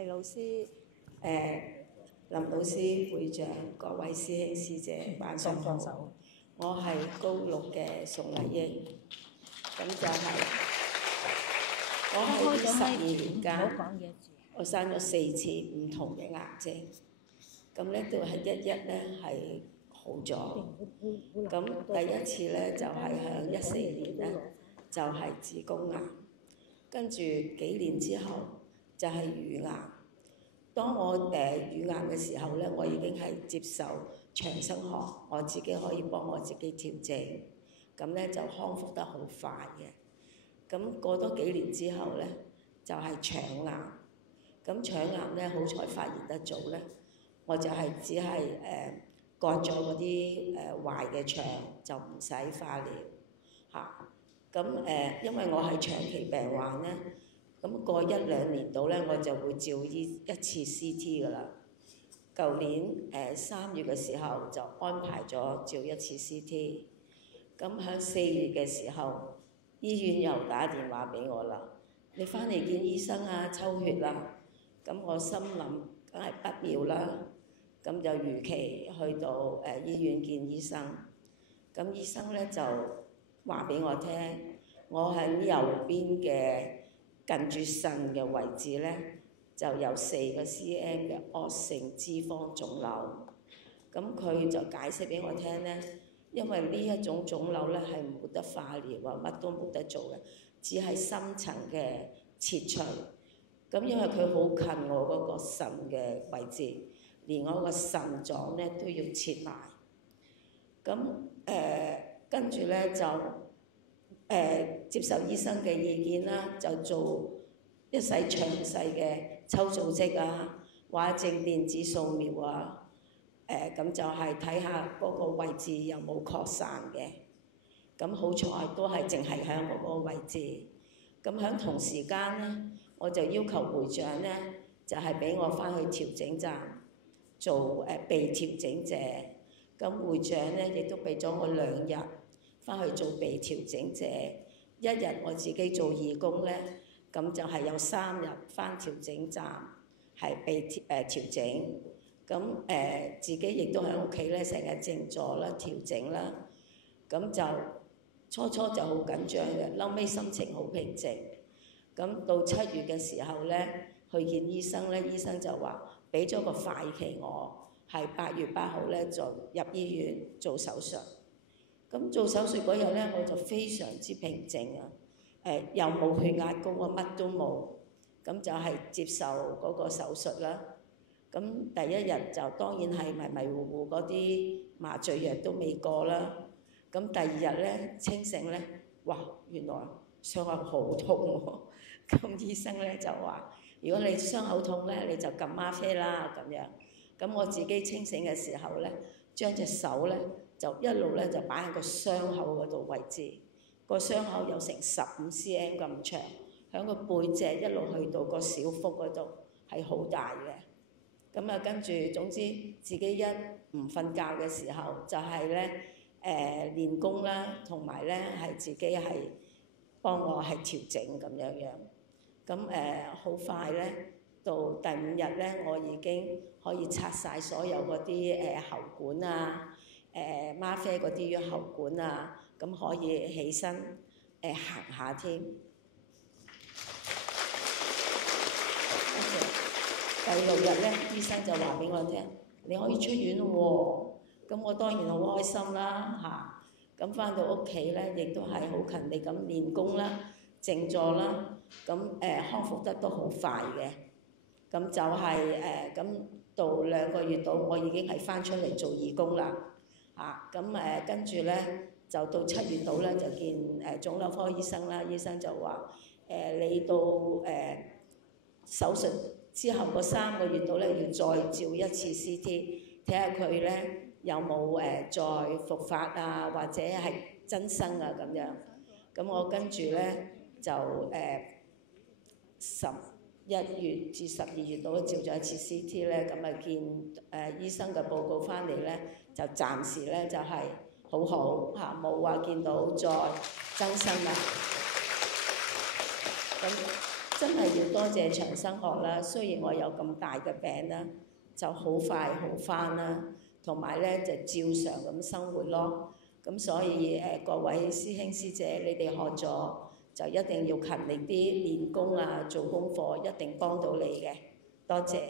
係老師，林老師會長、各位師兄師姐晚上好。我係高六嘅宋麗英，咁就係我喺呢12年間，我生咗4次唔同嘅癌症，咁咧都係一咧係好咗。咁第一次咧就係喺14年咧就係子宮癌，跟住幾年之後就係乳癌。當我乳癌嘅時候咧，我已經係接受長生學，我自己可以幫我自己調整，咁咧就康復得好快嘅。咁過多幾年之後咧，就係腸癌。咁腸癌咧好彩發現得早咧，我就係只係割咗嗰啲壞嘅腸，就唔使化療嚇。咁因為我係長期病患咧。咁過1-2年度咧，我就會照一次 CT 噶啦。舊年3月嘅時候就安排咗照一次 CT。咁喺4月嘅時候，醫院又打電話俾我啦，你翻嚟見醫生啊，抽血啦。咁我心諗梗係不妙啦，咁就如期去到醫院見醫生。咁醫生咧就話俾我聽，我喺右邊嘅近住腎嘅位置咧，就有4個 cm 嘅惡性脂肪腫瘤。咁佢就解釋俾我聽咧，因為呢一種腫瘤咧係冇得化療啊，乜都冇得做嘅，只係深層嘅切除。咁因為佢好近我嗰個腎嘅位置，連我個腎臟咧都要切埋。咁跟住咧就接受醫生嘅意見啦，就做一細詳細嘅抽組織啊、畫正電子掃描啊，咁就係睇下嗰個位置有冇擴散嘅。咁好彩都係淨係喺我嗰個位置。咁喺同時間咧，我就要求會長咧，就係俾我翻去調整站做被調整者。咁會長咧亦都俾咗我2日翻去做被調整者，1日我自己做義工咧，咁就係有3日翻調整站係被調整。咁自己亦都喺屋企咧成日靜坐啦、調整啦。咁就初就好緊張嘅，後尾心情好平靜。咁到7月嘅時候咧，去見醫生咧，醫生就話俾咗個快期我，係8月8號咧就入醫院做手術。咁做手術嗰日咧，我就非常之平靜啊！又冇血壓高啊，乜都冇。咁就係接受嗰個手術啦。咁第一日就當然係迷迷糊糊，嗰啲麻醉藥都未過啦。咁第2日咧清醒咧，哇！原來傷口好痛喎。咁醫生咧就話：如果你傷口痛咧，你就撳嗎啡啦咁樣。咁我自己清醒嘅時候咧，將隻手咧就一路咧就擺喺個傷口嗰度位置。個傷口有成15 cm 咁長，喺個背脊一路去到個小腹嗰度係好大嘅。咁啊跟住總之自己一唔瞓覺嘅時候，就係咧練功啦，同埋咧係自己係幫我係調整咁樣樣。咁好快咧，到第5日咧，我已經可以拆晒所有嗰啲喉管啊、嗎啡嗰啲喉管啊，咁可以起身行下添。第6日咧，醫生就話俾我聽，你可以出院咯喎。咁我當然好開心啦嚇。咁翻到屋企咧，亦都係好勤力咁練功啦、靜坐啦。咁康復得都好快嘅。咁就係咁到2個月度，我已經係翻出嚟做義工啦。咁跟住咧就到7月度咧就見腫瘤科醫生啦。醫生就話你到手術之後嗰3個月度咧要再照一次 CT， 睇下佢咧有冇再復發啊，或者係增生啊咁樣。咁我跟住咧就11月至12月度照咗一次 CT 咧，咁啊見醫生嘅報告翻嚟咧，就暫時咧就係好好嚇，冇話見到再增生啦。咁真係要多謝長生學啦。雖然我有咁大嘅病啦，就好快好返啦，同埋咧就照常咁生活咯。咁所以各位師兄師姐，你哋學咗就一定要勤力啲練功啊，做功課一定幫到你嘅。多謝。